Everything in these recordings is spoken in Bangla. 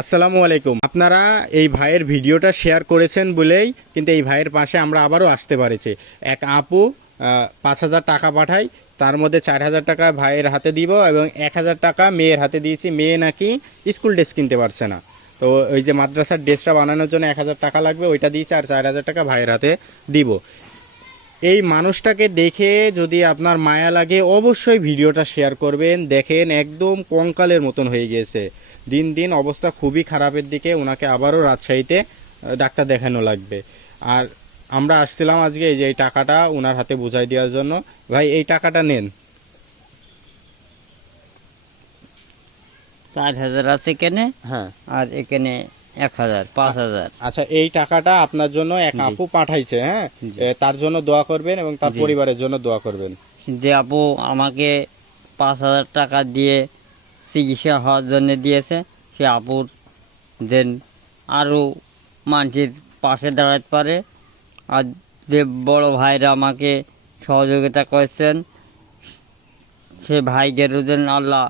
আসসালামু আলাইকুম। আপনারা এই ভাইয়ের ভিডিওটা শেয়ার করেছেন বলেই কিন্তু এই ভাইয়ের পাশে আমরা আবারও আসতে পারেছি। এক আপু 5,000 টাকা পাঠায়, তার মধ্যে 4,000 টাকা ভাইয়ের হাতে দিব এবং 1,000 টাকা মেয়ের হাতে দিয়েছি। মেয়ে নাকি স্কুল ড্রেস কিনতে পারছে না, তো ওই যে মাদ্রাসার ড্রেসটা বানানোর জন্য 1,000 টাকা লাগবে, ওইটা দিয়েছি, আর 4,000 টাকা ভাইয়ের হাতে দিব। এই মানুষটাকে দেখে যদি আপনার মায়া লাগে অবশ্যই ভিডিওটা শেয়ার করবেন। দেখেন একদম কঙ্কালের মতন হয়ে গিয়েছে, দিন দিন অবস্থা খুবই খারাপের দিকে। ওনাকে আবারও রাজশাহীতে ডাক্তার দেখানো লাগবে। আর আমরা আসছিলাম আজকে এই যে এই টাকাটা ওনার হাতে বুঝাই দেওয়ার জন্য। ভাই এই টাকাটা নেন। 4,000 আছে এখানে, হ্যাঁ, আর এখানে 1,000, 5,000। আচ্ছা এই টাকাটা আপনার জন্য এক জি। আপু পাঠাইছে, হ্যাঁ, জি। তার জন্য দোয়া করবেন এবং তার জি। পরিবারের জন্য দোয়া করবেন। যে আপু আমাকে 5,000 টাকা দিয়ে চিকিৎসা হওয়ার জন্য দিয়েছে, সে আপুর যেন আরও মানুষের পাশে দাঁড়াতে পারে। আর যে বড় ভাইরা আমাকে সহযোগিতা করেছেন, সে ভাইদেরও যেন আল্লাহ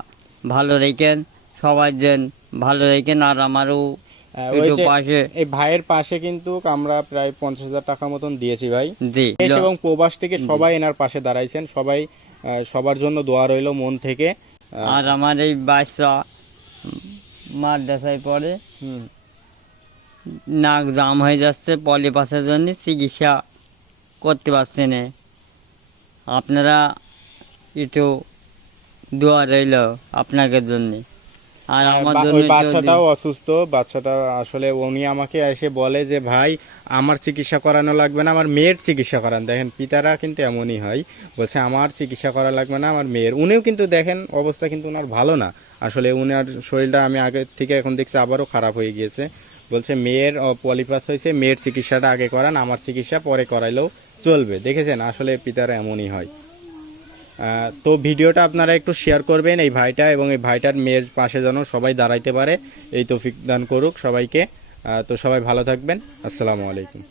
ভালো রেখেন, সবাই যেন ভালো রেখেন। আর আমারও ওই একটু যে পাশে। এই ভাইয়ের পাশে কিন্তু আমরা প্রায় 50,000 টাকা মতন দিয়েছি ভাই। জি। দেশ এবং প্রবাস থেকে সবাই এনার পাশে দাঁড়াইছেন। সবাই সবার জন্য দোয়া রইল মন থেকে। আর আমার এই বাচ্চা মাদ্রাসায় পড়ে, হুম। নাক জাম হয়ে যাচ্ছে, পলিপাসের জন্য চিকিৎসা করতে পারছে না। আপনারা একটু দোয়া রইল আপনাদের জন্য। আর আমার জন্য ওই যদি- বাচ্চাটাও অসুস্থ। বাচ্চাটা আসলে উনি আমাকে এসে বলে যে ভাই আমার চিকিৎসা করানো লাগবে না, আমার মেয়ের চিকিৎসা করান। দেখেন পিতারা কিন্তু এমনই হয়, বলছে আমার চিকিৎসা করা লাগবে না, আমার মেয়ের। উনিও কিন্তু দেখেন অবস্থা কিন্তু ওনার ভালো না। আসলে উনার শরীরটা আমি আগে থেকে এখন দেখছি আবারও খারাপ হয়ে গিয়েছে। বলছে মেয়ের পলিপাস হয়েছে, মেয়ের চিকিৎসাটা আগে করান, আমার চিকিৎসা পরে করাইলেও চলবে। দেখেছেন আসলে পিতারা এমনই হয়। তো ভিডিওটা আপনারা একটু শেয়ার করবেন এই ভাইটা এবং এই ভাইটার মেয়ের পাশে যেন সবাই দাঁড়াইতে পারে, এই তৌফিক দান করুক সবাইকে। তো সবাই ভালো থাকবেন। আসসালামু আলাইকুম।